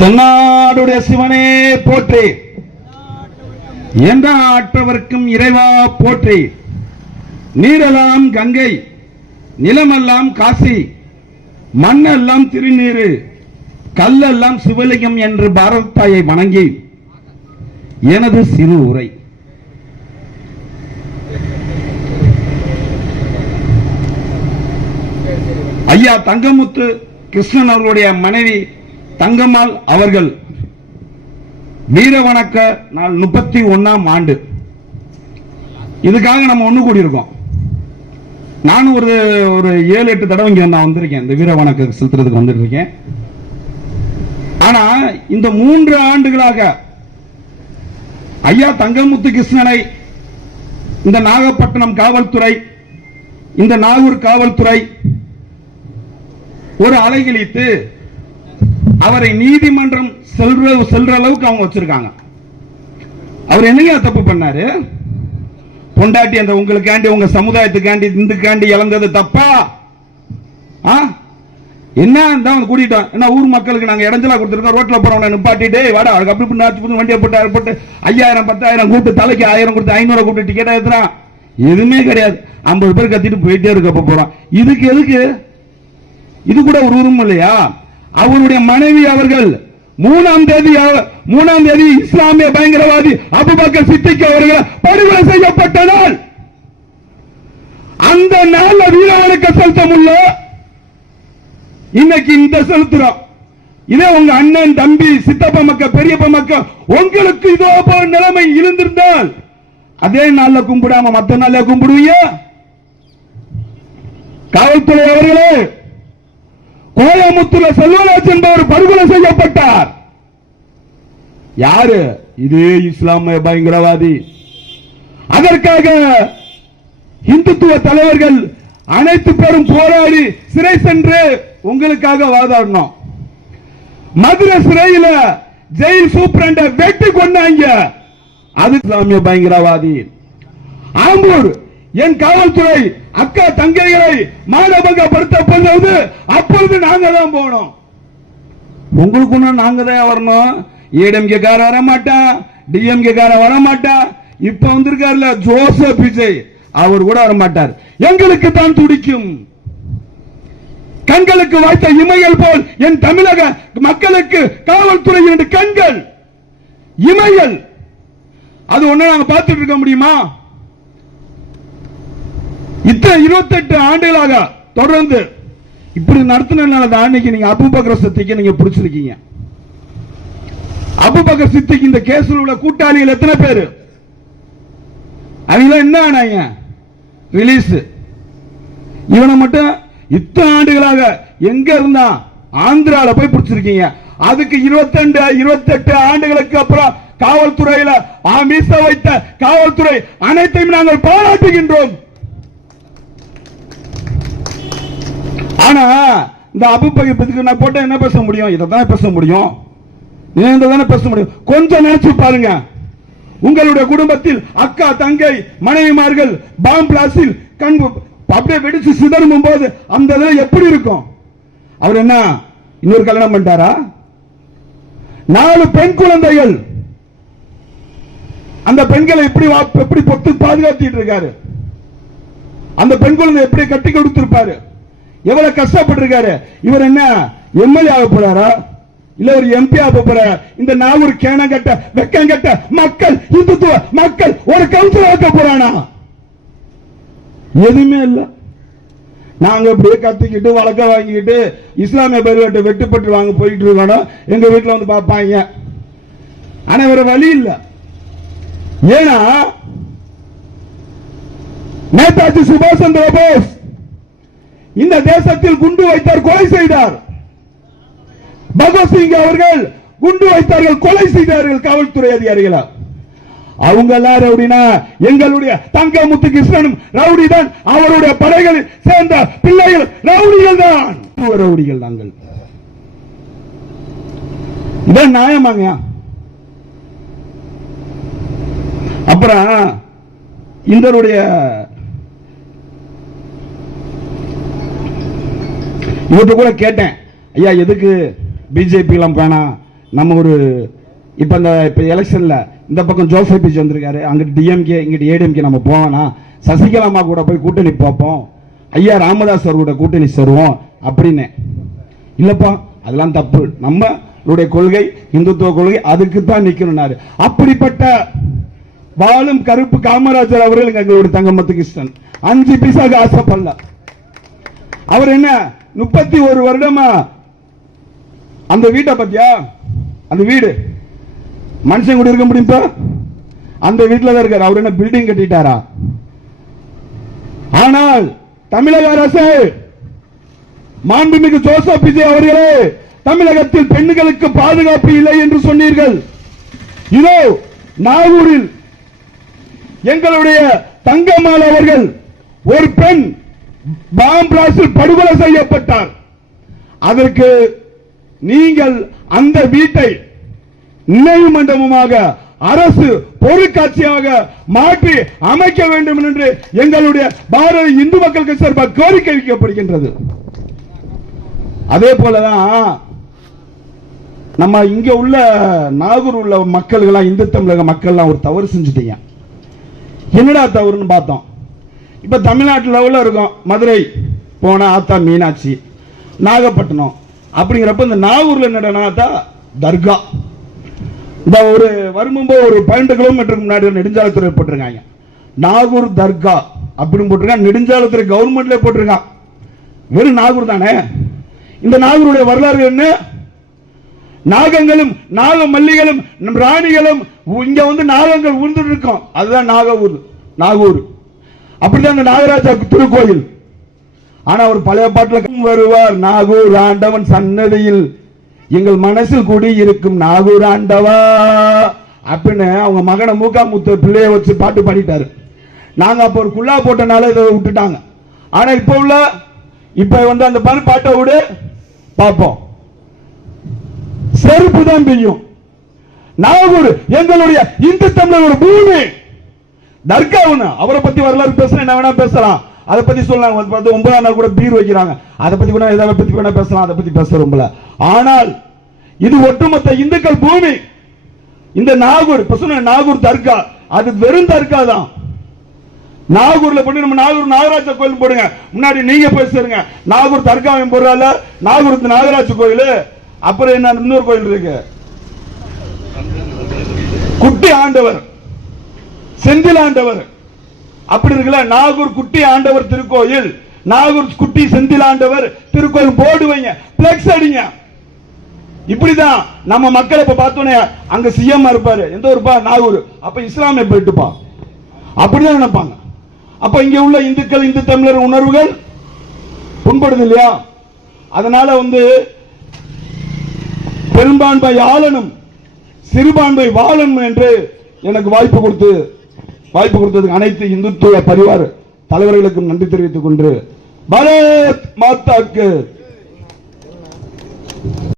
தென்னாடுடைய சிவனே போற்றி, என்ற ஆற்றவர்க்கும் இறைவா போற்றி. நீரெல்லாம் கங்கை, நிலமெல்லாம் காசி, மண்ணெல்லாம் திருநீரு, கல்லெல்லாம் சிவலிங்கம் என்று பாரத தாயை வணங்கி எனது சிறு உரை. ஐயா தங்கமுத்து கிருஷ்ணன் அவர்களுடைய மனைவி தங்கம்மாள் அவர்கள் வீர வணக்க நாள் 31ஆம் ஆண்டு. இதுக்காக நம்ம ஒண்ணு கூடி இருக்கோம். நானும் ஒரு 7-8 தடவை இங்க நான் வந்திருக்கேன், இந்த வீர வணக்க செலுத்துறதுக்கு வந்துட்டு இருக்கேன். ஆனா இந்த 3 ஆண்டுகளாக ஐயா தங்கமுத்து கிருஷ்ணனை இந்த நாகப்பட்டினம் காவல்துறை, இந்த நாகூர் காவல்துறை ஒரு அலைகழித்து அவரை நீதிமன்றம் செல்ற அளவுக்கு அவங்க வச்சிருக்காங்க. அவர் என்னங்க தப்பு பண்ணாரு? பொண்டாட்டி அந்த உங்களுக்காண்டி, உங்க சமுதாயத்துக்காண்டி, இந்துக்காண்டி இழந்தது தப்பா? என்ன கூட்டிட்டோம், என்ன ஊர் மக்களுக்கு நாங்க இடைஞ்சலா கொடுத்துருக்கோம். ரோட்ல போறவன நிப்பாட்டிட்டு வாடா அப்படி வண்டியை போட்டு 5000 10,000 கூட்டு, தலைக்கு 1000 கொடுத்து 500 கூட்டு டிக்கெட் ஏத்துறான். எதுவுமே கிடையாது. 50 பேர் கத்திட்டு போயிட்டே இருக்க போறோம். இதுக்கு எதுக்கு? இது கூட ஒரு உரிமை இல்லையா? அவருடைய மனைவி அவர்கள் 3ஆம் தேதி இஸ்லாமிய பயங்கரவாதி அபூபக்கர் சித்திக் அவர்கள் படுகொலை செய்யப்பட்ட நாள். அந்த நாள்ல வீர வணக்க செலுத்தமுள்ள இன்னைக்கு இந்த செலுத்துறோம். இதே உங்க அண்ணன், தம்பி, சித்தப்பா மக்கள், பெரியப்பா மக்கள் உங்களுக்கு இதோ போல நிலைமை இருந்திருந்தால் அதே நாள்ல கும்பிடாம மத்த நாள்ல கும்பிடுவீங்க? காவல்துறை அவர்களே, கோயமுத்தூர்ல செல்வராஜ் என்பவர் படுகொலை செய்யப்பட்டார். யாரு? இதே இஸ்லாமிய பயங்கரவாதி. அதற்காக இந்துத்துவ தலைவர்கள் அனைத்து பேரும் போராடி சிறை சென்று உங்களுக்காக வாதாடணும். மதுரை சிறையில் ஜெயில் சூப்பரண்ட வெட்டி கொண்டாங்க. அது இஸ்லாமிய பயங்கரவாதி. ஆம்பூர் என் காவல்துறை அக்கா தங்கைகளை மானபங்கப்படுத்தப்படுவது, அப்பொழுது நாங்க தான் போனோம். உங்களுக்கு நாங்க தான் வரணும். ஏடிஎம்கே கார வர மாட்டான், டிஎம்கே கார வர மாட்டான். இப்ப வந்திருக்காருல ஜோசப் விஜய், அவர் கூட வர மாட்டார். எங்களுக்கு தான் துடிக்கும். கண்களுக்கு வாய்த்த இமைகள் போல் என் தமிழக மக்களுக்கு காவல்துறை 2 கண்கள், இமைகள். அது ஒண்ணு நாங்க பார்த்துட்டு இருக்க முடியுமா? இத்தனை 28 ஆண்டுகளாக தொடர்ந்து இப்படி நடத்தினால தான் இன்னைக்கு நீங்க அபூபக்கர் சித்திக்கு நீங்க பிடிச்சிருக்கீங்க. அபூபக்கர் சித்திக்கு இந்த கேஸ்ல உள்ள கூட்டாளிகள் எத்தனை பேரு? அவங்க என்ன ஆனாங்க? ரிலீஸ். இவனை மட்டும் இத்தனை ஆண்டுகளாக எங்க இருந்தா ஆந்திரால போய் பிடிச்சிருக்கீங்க. அதுக்கு 28 ஆண்டுகளுக்கு அப்புறம் காவல்துறையில மீச வைத்த காவல்துறை அனைத்தையும் நாங்கள் பாராட்டுகின்றோம். ஆனா இந்த அபூபக்கர் நான் போட்ட என்ன பேச முடியும்? இதான் பேச முடியும், பேச முடியும். கொஞ்சம் நினைச்சு பாருங்க. உங்களுடைய குடும்பத்தில் அக்கா, தங்கை, மனைவிமார்கள் பாம் பிளாஸ்டில் கண் அப்படியே வெடிச்சு சிதறும் போது அந்த எப்படி இருக்கும்? அவர் என்ன இன்னொரு கல்யாணம் பண்ணிட்டாரா? 4 பெண் குழந்தைகள். அந்த பெண்களை எப்படி பொத்து பாதுகாத்திட்டு இருக்காரு? அந்த பெண் குழந்தை எப்படி கட்டி கொடுத்திருப்பாரு? எவ்வளவு கஷ்டப்பட்டிருக்காரு? இவர் என்ன எம்எல்ஏ ஆக போறாரா? இல்ல ஒரு எம்பி ஆக போறாரா? இந்த நாகூர் கேணங்கட்ட வெக்கங்கட்ட மக்கள், இந்துத்துவ மக்கள் ஒரு கவுன்சிலர் ஆக்க போறானா? எதுவுமே இல்ல. நாங்க இப்படியே கத்திக்கிட்டு வழக்க வாங்கிக்கிட்டு இஸ்லாமிய பரிவட்டை வெட்டுப்பட்டு வாங்க போயிட்டு இருக்கோம். எங்க வீட்டுல வந்து பாப்பாங்க. ஆனா வேற வழி இல்ல. ஏன்னா நேதாஜி சுபாஷ் சந்திர போஸ் இந்த தேசத்தில் குண்டு வைத்தார், கொலை செய்தார். பகத்சிங் அவர்கள் குண்டு வைத்தார்கள், கொலை செய்தார்கள் காவல்துறை அதிகாரிகளா. அவங்க எல்லாரும் ரவுடினா எங்களுடைய தங்கமுத்து கிருஷ்ணனும் ரவுடி தான். அவருடைய படைகளில் சேர்ந்த பிள்ளைகள் ரவுடிகள் தான். ரவுடிகள் நாங்கள். இதான் நியாயமாங்க? அப்புறம் இவருடைய இவர்கிட்ட கூட கேட்டேன், ஐயா எதுக்கு பிஜேபி எல்லாம் வேணாம், நம்ம ஒரு இப்ப எலெக்ஷன்ல இந்த பக்கம் ஜோசப் பிச் வந்திருக்காரு, அங்கிட்டு டிஎம்கே இங்கிட்டு ஏடிஎம்கே, நம்ம போவானா சசிகலாமா கூட போய் கூட்டணி பார்ப்போம், ஐயா ராமதாஸ் அவரோட கூட்டணி சேருவோம் அப்படின்னு. இல்லப்பா அதெல்லாம் தப்பு, நம்மளுடைய கொள்கை இந்துத்துவ கொள்கை, அதுக்கு தான் நிக்கணும்னாரு. அப்படிப்பட்ட வாழும் கருப்பு காமராஜர் அவர்கள் எங்களுடைய தங்கமத்து கிருஷ்ணன் 5 பைசாக்கு ஆசைப்படல. அவர் என்ன 31 வருடமா அந்த வீட்டை பத்தியா, அந்த வீடு மனுஷன் கூட இருக்க முடியுமா? அந்த வீட்டில் தான் இருக்காரு. அவர் என்ன பில்டிங் கட்டிட்டாரா? ஆனால் தமிழக அரசு மாண்புமிகு ஜோசப் விஜய் அவர்களே, தமிழகத்தில் பெண்களுக்கு பாதுகாப்பு இல்லை என்று சொன்னீர்கள். இதோ நாகூரில் எங்களுடைய தங்கம்மாள் அவர்கள் ஒரு பெண் பாம் பிளாஸ்டில் படுகொலை செய்யப்பட்டார். அதற்கு நீங்கள் அந்த வீட்டை நினைவு மண்டபமாக அரசு பொருட்காட்சியாக மாற்றி அமைக்க வேண்டும் என்று எங்களுடைய பாரத இந்து மக்களுக்கு சார்பாக கோரிக்கை வைக்கப்படுகின்றது. அதே போலதான் நம்ம இங்க உள்ள நாகூர் உள்ள மக்கள் இந்து தமிழக மக்கள் ஒரு தவறு செஞ்சுட்டீங்க. என்னடா தவறுன்னு பார்த்தோம். இப்ப தமிழ்நாட்டு லெவலில் இருக்கும், மதுரை போன ஆத்தா மீனாட்சி, நாகப்பட்டினம் அப்படிங்கிறப்ப இந்த நாகூர்ல என்னடா தர்கா, இந்த ஒரு வரும்போது ஒரு 12 கிலோமீட்டருக்கு முன்னாடி நெடுஞ்சாலைத்துறை போட்டிருக்காங்க, நாகூர் தர்கா அப்படின்னு போட்டிருக்காங்க. நெடுஞ்சாலைத்துறை கவர்மெண்ட்ல போட்டிருக்கான். வெறும் நாகூர் தானே. இந்த நாகூருடைய வரலாறு என்ன? நாகங்களும் நாக மல்லிகளும் ராணிகளும் இங்க வந்து நாகங்கள் உருந்துட்டு இருக்கோம், அதுதான் நாகூர். அப்படிதான் அந்த நாகராஜா திருக்கோயில். ஆனா ஒரு பழைய பாட்டுல வருவார், நாகூர் ஆண்டவன் சன்னதியில் எங்கள் மனசில் கூடி இருக்கும் நாகூர் ஆண்டவா அப்படின்னு அவங்க மகனை மூக்காமுத்து பிள்ளைய வச்சு பாட்டு பாடிட்டாரு. நாங்க அப்ப ஒரு குள்ளா போட்டனால இதை விட்டுட்டாங்க. ஆனா இப்ப வந்து அந்த பாட்டை விடு பார்ப்போம், செருப்பு தான் பெய்யும். நாகூர் எங்களுடைய இந்து தமிழர் பூமி. தர்காவுன்னு அவரை பத்தி வரலாறு பேசலாம், என்ன வேணா பேசலாம், அதை பத்தி சொல்லலாம். 9ஆம் நாள் கூட பீர் வைக்கிறாங்க, அதை பத்தி கூட எதை பத்தி வேணா பேசலாம், அதை பத்தி பேச ரொம்ப. ஆனால் இது ஒட்டுமொத்த இந்துக்கள் பூமி. இந்த நாகூர் இப்ப சொன்ன நாகூர் தர்கா, அது வெறும் தர்கா தான். நாகூர்ல பண்ணி நம்ம நாகூர் நாகராஜ கோயில் போடுங்க, முன்னாடி நீங்க போய் சேருங்க. நாகூர் தர்காவையும் போடுறால, நாகூர் நாகராஜ கோயில். அப்புறம் என்ன இன்னொரு கோயில் இருக்கு, குட்டி ஆண்டவர், செந்தில் ஆண்டவர் அப்படி இருக்குல்ல. நாகூர் குட்டி ஆண்டவர் திருக்கோயில், நாகூர் குட்டி செந்தில் ஆண்டவர் திருக்கோயில் போர்டு வைங்க, பிளக்ஸ் அடிங்க. இப்படிதான் நம்ம மக்களை இப்ப பார்த்தோன்னே அங்க சிஎம் இருப்பாரு, எந்த ஊருப்பா? நாகூர். அப்ப இஸ்லாமிய போயிட்டுப்பா, அப்படிதான் நினைப்பாங்க. அப்ப இங்க உள்ள இந்துக்கள் இந்து தமிழர் உணர்வுகள் புண்படுது இல்லையா? அதனால வந்து பெரும்பான்மை ஆளனும் சிறுபான்மை வாழணும் என்று எனக்கு வாய்ப்பு கொடுத்ததுக்கு அனைத்து இந்துத்துவ பரிவார தலைவர்களுக்கும் நன்றி தெரிவித்துக் கொண்டு பாரத் மாதாக்கு